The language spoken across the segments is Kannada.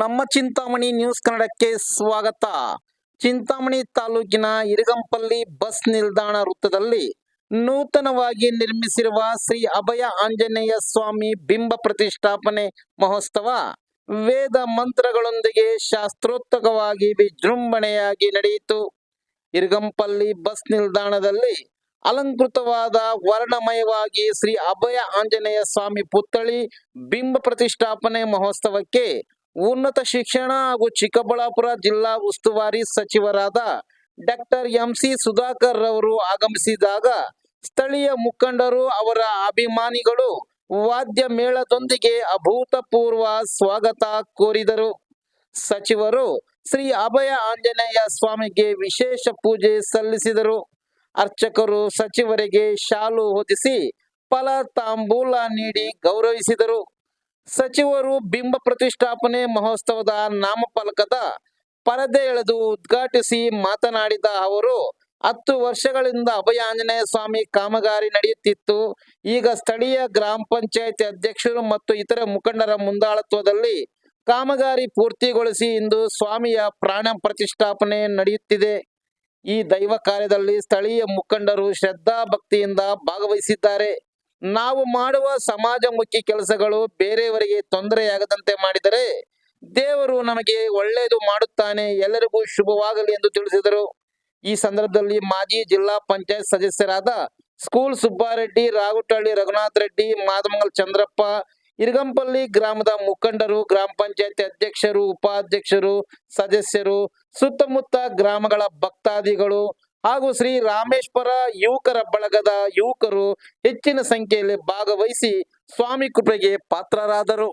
ನಮ್ಮ ಚಿಂತಾಮಣಿ ನ್ಯೂಸ್ ಕನ್ನಡಕ್ಕೆ ಸ್ವಾಗತ. ಚಿಂತಾಮಣಿ ತಾಲೂಕಿನ ಇರಗಂಪಲ್ಲಿ ಬಸ್ ನಿಲ್ದಾಣ ವೃತ್ತದಲ್ಲಿ ನೂತನವಾಗಿ ನಿರ್ಮಿಸಿರುವ ಶ್ರೀ ಅಭಯ ಆಂಜನೇಯ ಸ್ವಾಮಿ ಬಿಂಬ ಪ್ರತಿಷ್ಠಾಪನೆ ಮಹೋತ್ಸವ ವೇದ ಮಂತ್ರಗಳೊಂದಿಗೆ ಶಾಸ್ತ್ರೋತ್ತಕವಾಗಿ ವಿಜೃಂಭಣೆಯಾಗಿ ನಡೆಯಿತು. ಇರಗಂಪಲ್ಲಿ ಬಸ್ ನಿಲ್ದಾಣದಲ್ಲಿ ಅಲಂಕೃತವಾದ ವರ್ಣಮಯವಾಗಿ ಶ್ರೀ ಅಭಯ ಆಂಜನೇಯ ಸ್ವಾಮಿ ಪುತ್ಥಳಿ ಬಿಂಬ ಪ್ರತಿಷ್ಠಾಪನೆ ಮಹೋತ್ಸವಕ್ಕೆ ಉನ್ನತ ಶಿಕ್ಷಣ ಹಾಗೂ ಚಿಕ್ಕಬಳ್ಳಾಪುರ ಜಿಲ್ಲಾ ಉಸ್ತುವಾರಿ ಸಚಿವರಾದ ಡಾಕ್ಟರ್ ಎಂ ಸಿ ಸುಧಾಕರ್ ರವರು ಆಗಮಿಸಿದಾಗ ಸ್ಥಳೀಯ ಮುಖಂಡರು ಅವರ ಅಭಿಮಾನಿಗಳು ವಾದ್ಯ ಮೇಳದೊಂದಿಗೆ ಅಭೂತಪೂರ್ವ ಸ್ವಾಗತ ಕೋರಿದರು. ಸಚಿವರು ಶ್ರೀ ಅಭಯ ಆಂಜನೇಯ ಸ್ವಾಮಿಗೆ ವಿಶೇಷ ಪೂಜೆ ಸಲ್ಲಿಸಿದರು. ಅರ್ಚಕರು ಸಚಿವರಿಗೆ ಶಾಲು ಹೊದಿಸಿ ಫಲ ತಾಂಬೂಲ ನೀಡಿ ಗೌರವಿಸಿದರು. ಸಚಿವರು ಬಿಂಬ ಪ್ರತಿಷ್ಠಾಪನೆ ಮಹೋತ್ಸವದ ನಾಮಫಲಕದ ಪರದೆ ಎಳೆದು ಉದ್ಘಾಟಿಸಿ ಮಾತನಾಡಿದ ಅವರು, ಹತ್ತು ವರ್ಷಗಳಿಂದ ಅಭಯ ಆಂಜನೇಯ ಸ್ವಾಮಿ ಕಾಮಗಾರಿ ನಡೆಯುತ್ತಿತ್ತು. ಈಗ ಸ್ಥಳೀಯ ಗ್ರಾಮ ಪಂಚಾಯತಿ ಅಧ್ಯಕ್ಷರು ಮತ್ತು ಇತರ ಮುಖಂಡರ ಮುಂದಾಳತ್ವದಲ್ಲಿ ಕಾಮಗಾರಿ ಪೂರ್ತಿಗೊಳಿಸಿ ಇಂದು ಸ್ವಾಮಿಯ ಪ್ರಾಣ ಪ್ರತಿಷ್ಠಾಪನೆ ನಡೆಯುತ್ತಿದೆ. ಈ ದೈವ ಕಾರ್ಯದಲ್ಲಿ ಸ್ಥಳೀಯ ಮುಖಂಡರು ಶ್ರದ್ಧಾ ಭಕ್ತಿಯಿಂದ ಭಾಗವಹಿಸಿದ್ದಾರೆ. ನಾವು ಮಾಡುವ ಸಮಾಜಮುಖಿ ಕೆಲಸಗಳು ಬೇರೆಯವರಿಗೆ ತೊಂದರೆಯಾಗದಂತೆ ಮಾಡಿದರೆ ದೇವರು ನಮಗೆ ಒಳ್ಳೆಯದು ಮಾಡುತ್ತಾನೆ, ಎಲ್ಲರಿಗೂ ಶುಭವಾಗಲಿ ಎಂದು ತಿಳಿಸಿದರು. ಈ ಸಂದರ್ಭದಲ್ಲಿ ಮಾಜಿ ಜಿಲ್ಲಾ ಪಂಚಾಯತ್ ಸದಸ್ಯರಾದ ಸ್ಕೂಲ್ ಸುಬ್ಬಾರೆಡ್ಡಿ ರಾಗುಟಳ್ಳಿ ರಘುನಾಥ್ ರೆಡ್ಡಿ, ಮಾದಮಂಗಲ್ ಚಂದ್ರಪ್ಪ, ಇರಗಂಪಲ್ಲಿ ಗ್ರಾಮದ ಮುಖಂಡರು, ಗ್ರಾಮ ಪಂಚಾಯತ್ ಅಧ್ಯಕ್ಷರು, ಉಪಾಧ್ಯಕ್ಷರು, ಸದಸ್ಯರು, ಸುತ್ತಮುತ್ತ ಗ್ರಾಮಗಳ ಭಕ್ತಾದಿಗಳು ಹಾಗೂ ಶ್ರೀ ರಾಮೇಶ್ವರ ಯುವಕರ ಬಳಗದ ಯುವಕರು ಹೆಚ್ಚಿನ ಸಂಖ್ಯೆಯಲ್ಲಿ ಭಾಗವಹಿಸಿ ಸ್ವಾಮಿ ಕೃಪೆಗೆ ಪಾತ್ರರಾದರು.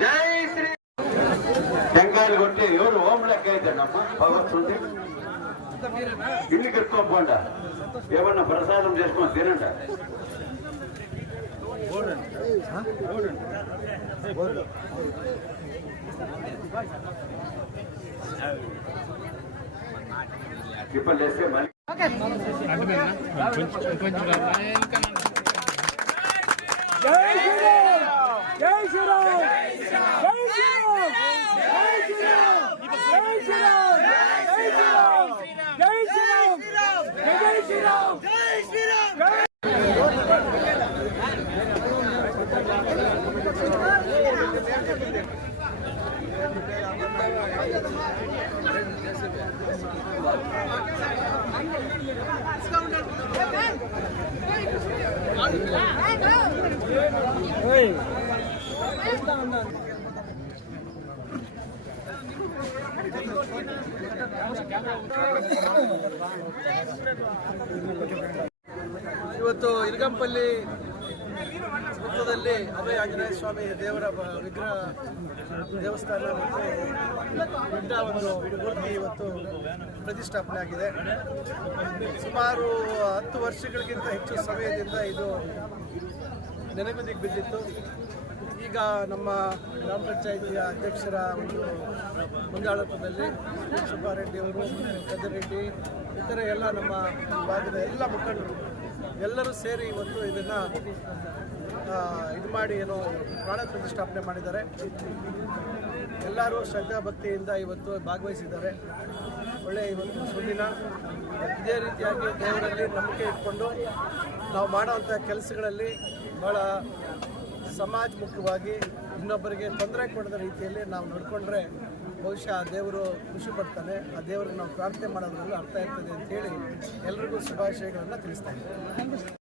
జై శ్రీ టెంకాయలు కొట్టి ఎవరు ఓం లెక్క అవుతాడమ్మా ఇల్లు కట్టుకోకుండా ఏమన్నా ప్రసాదం చేసుకొని తినండి? ఇప్పుడు లేస్తే మళ్ళీ ಇವತ್ತು ಇರ್ಗಂಪಲ್ಲಿ ವೃತ್ತದಲ್ಲಿ ಅಭಯ ಆಂಜನೇಯ ಸ್ವಾಮಿ ದೇವರ ವಿಗ್ರಹ ದೇವಸ್ಥಾನ ಮತ್ತು ಒಂದು ಮೂರ್ತಿ ಇವತ್ತು ಪ್ರತಿಷ್ಠಾಪನೆ ಆಗಿದೆ. ಸುಮಾರು ಹತ್ತು ವರ್ಷಗಳಿಗಿಂತ ಹೆಚ್ಚು ಸಮಯದಿಂದ ಇದು ನೆನೆಗುದಿಗೆ ಬಿದ್ದಿತ್ತು. ಈಗ ನಮ್ಮ ಗ್ರಾಮ ಪಂಚಾಯಿತಿಯ ಅಧ್ಯಕ್ಷರ ಒಂದು ಮುಂದಾಳತ್ವದಲ್ಲಿ ಸುಬ್ಬಾರೆಡ್ಡಿ ಅವರು ಗದ್ದರೆಡ್ಡಿ ಇತರ ಎಲ್ಲ ನಮ್ಮ ಭಾಗದ ಎಲ್ಲ ಮುಖಂಡರು ಎಲ್ಲರೂ ಸೇರಿ ಇವತ್ತು ಇದನ್ನು ಇದು ಮಾಡಿ ಏನು ಪ್ರಾಣ ಪ್ರತಿಷ್ಠಾಪನೆ ಮಾಡಿದ್ದಾರೆ. ಎಲ್ಲರೂ ಶ್ರದ್ಧಾ ಭಕ್ತಿಯಿಂದ ಇವತ್ತು ಭಾಗವಹಿಸಿದ್ದಾರೆ. ಒಳ್ಳೆಯ ಇವತ್ತು ಸುದಿನ. ಇದೇ ರೀತಿಯಾಗಿ ದೇವರಲ್ಲಿ ನಂಬಿಕೆ ಇಟ್ಕೊಂಡು ನಾವು ಮಾಡೋವಂಥ ಕೆಲಸಗಳಲ್ಲಿ ಭಾಳ ಸಮಾಜಮುಖವಾಗಿ ಇನ್ನೊಬ್ಬರಿಗೆ ತೊಂದರೆ ಕೊಡದ ರೀತಿಯಲ್ಲಿ ನಾವು ನಡ್ಕೊಂಡ್ರೆ ಬಹುಶಃ ಆ ದೇವರು ಖುಷಿ ಪಡ್ತಾನೆ, ಆ ದೇವರಿಗೆ ನಾವು ಪ್ರಾರ್ಥನೆ ಮಾಡೋದ್ರಲ್ಲಿ ಅರ್ಥ ಇರ್ತದೆ ಅಂತೇಳಿ ಎಲ್ರಿಗೂ ಶುಭಾಶಯಗಳನ್ನು ತಿಳಿಸ್ತಾ ಇದ್ದೀನಿ.